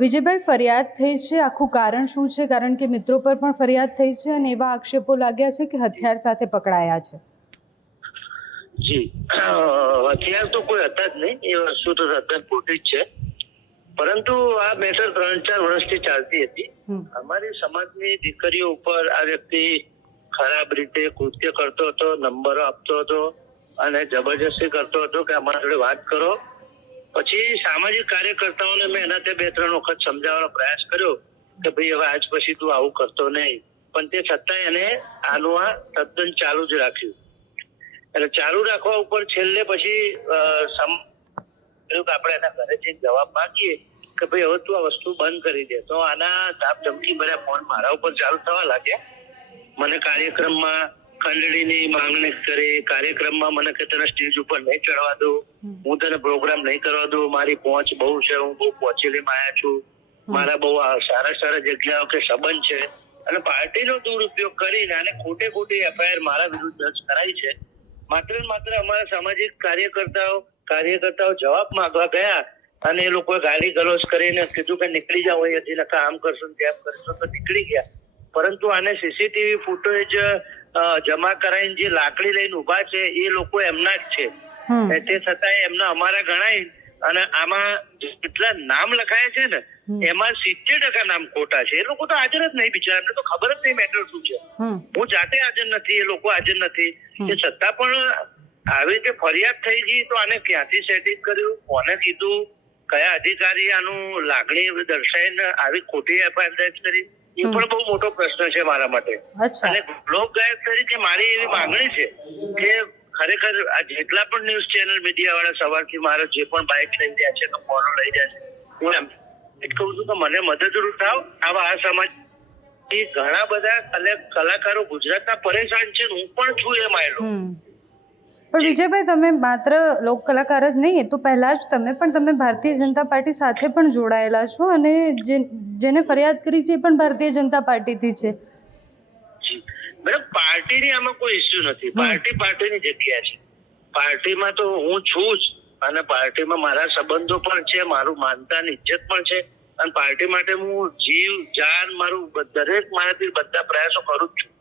વિજયભાઈ, ફરિયાદ થઈ છે, આખું કારણ શું છે? કારણ કે મિત્રો પર પણ ફરિયાદ થઈ છે અને એવા આક્ષેપો લાગ્યા છે કે હથિયાર સાથે પકડાયા છે. જી, હથિયાર તો કોઈ હતા જ નહીં, એ વસ્તુ તો અત્યારે ખોટી જ છે. પરંતુ આ મેટર 3-4 વર્ષથી ચાલતી હતી. અમારી સમાજની દીકરીઓ ઉપર આ વ્યક્તિ ખરાબ રીતે કૃત્ય કરતો હતો, નંબરો આપતો હતો અને જબરજસ્તી કરતો હતો કે અમારા જોડે વાત કરો. પછી સામાજિક કાર્યકર્તાઓને મેં એના 2-3 વખત સમજાવવાનો પ્રયાસ કર્યો કે ભાઈ હવે આજ પછી તું આવું કરતો નહીં, પણ તે છતાંય એને આનું આ તદ્દન ચાલુ જ રાખ્યું. એટલે ચાલુ રાખવા ઉપર છેલ્લે પછી આપણે એના ઘરે જઈને જવાબ માંગીએ કે ભાઈ હવે તું આ વસ્તુ બંધ કરી દે, તો આના ધાપ ધમકી ભર્યા ફોન મારા ઉપર ચાલુ થવા લાગ્યા. મને કાર્યક્રમમાં ખંડણીની માંગણી કરી, કાર્યક્રમમાં મને કે તને સ્ટેજ ઉપર નહીં ચડવા દઉં, હું તને પ્રોગ્રામ નહીં કરવા દઉં, મારી પહોંચ બહુ છે, હું બહુ પહોંચેલીમાં આવ્યા છું, મારા બહુ સારા જગ્યાઓ કે સંબંધ છે, અને પાર્ટીનો દુરુપયોગ કરીને આને ખોટી એફઆઈઆર મારા વિરુદ્ધ દર્જ કરાઈ છે. માત્ર ને માત્ર અમારા સામાજિક કાર્યકર્તાઓ જવાબ માંગવા ગયા અને એ લોકોએ ગાલી ગલોચ કરીને કીધું કે નીકળી જાઓ અહીંયાથી, નકા આમ કરશું તેમ કરશું, તો નીકળી ગયા. પરંતુ આને સીસીટીવી ફૂટેજ જમા કરાવીને જે લાકડી લઈને ઉભા છે એ લોકો એમના જ છે. તે છતાંય એમના અમારા ગણાય અને આમાં જેટલા નામ લખાયા છે ને એમાં 70% નામ ખોટા છે. એ લોકો તો હાજર જ નહીં, બિચારા, એમને તો ખબર જ નહીં મેટર શું છે. હું જાતે હાજર નથી, એ લોકો હાજર નથી, એ છતાં પણ આવી રીતે ફરિયાદ થઈ ગઈ તો આને ક્યાંથી સેટિંગ કર્યું, કોને કીધું, કયા અધિકારી આનું લાગણી દર્શાવીને આવી ખોટી એફઆઈઆર દર્જ કરી, એ પણ બહુ મોટો પ્રશ્ન છે મારા માટે. અને લોક ગાયક તરીકે મારી એવી માંગણી છે કે ખરેખર આ જેટલા પણ ન્યૂઝ ચેનલ મીડિયા વાળા સવારથી મારો જે પણ બાઇક લઈ રહ્યા છે કે ફોનો લઈ રહ્યા છે, હું એમ કહું છું કે મને મદદરૂપ થાવ. આવા આ સમાજ ઘણા બધા કલાકારો ગુજરાતના પરેશાન છે, હું પણ છું એ માયલો. પણ વિજયભાઈ, તમે માત્ર લોક કલાકાર જ નહીં, એ તો પહેલા જ તમે ભારતીય જનતા પાર્ટી સાથે પણ જોડાયેલા છો અને જેને ફરિયાદ કરી છે એ પણ ભારતીય જનતા પાર્ટીથી છે. મેડમ, પાર્ટીની આમાં કોઈ ઇસ્યુ નથી. પાર્ટીની જગ્યા છે. પાર્ટીમાં તો હું છું જ, અને પાર્ટીમાં મારા સંબંધો પણ છે, મારું માનતાની ઇજ્જત પણ છે, અને પાર્ટી માટે હું જીવ જાન મારું દરેક મારાથી બધા પ્રયાસો કરું જ છું.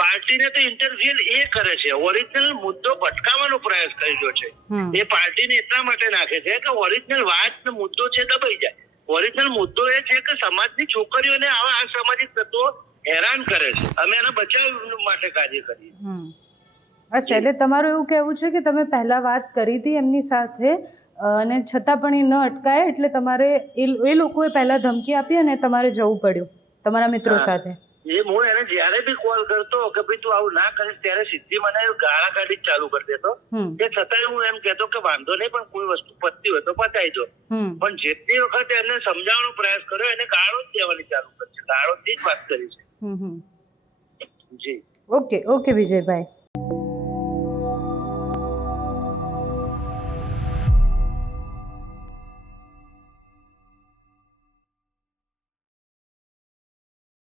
પાર્ટીને તો ઇન્ટરફિયર એ કરે છે, ઓરિજિનલ મુદ્દો ભટકાવવાનો પ્રયાસ કર્યો છે. એ પાર્ટીને એટલા માટે નાખે છે કે ઓરિજિનલ વાત મુદ્દો છે દબાઈ જાય. ઓરિજિનલ મુદ્દો એ છે કે સમાજની છોકરીઓને આવા અસામાજિક તત્વો હેરાન કરે છે, અમે એના બચાવ માટે કાર્ય કરીએ. અચ્છા, એટલે તમારું એવું કહેવું છે કે તમે પહેલા વાત કરી હતી એમની સાથે અને છતાં પણ એ ન અટકાય, એટલે તમારે એ લોકોએ પહેલા ધમકી આપી અને તમારે જવું પડ્યું તમારા મિત્રો સાથે. હું એને જયારે બી કોલ કરતો કે ભાઈ તું આવું ના કરીશ, ત્યારે સીધી મને ગાળા કાઢી ચાલુ કરી દેતો. તે છતાંય હું એમ કહેતો કે વાંધો નહીં, પણ કોઈ વસ્તુ પતતી હોય તો પતાવી દો. પણ જેટલી વખત એને સમજાવવાનો પ્રયાસ કર્યો એને ગાળો જ દેવાની ચાલુ કરી છે, ગાળોથી જ વાત કરી છે. જી, ઓકે વિજયભાઈ.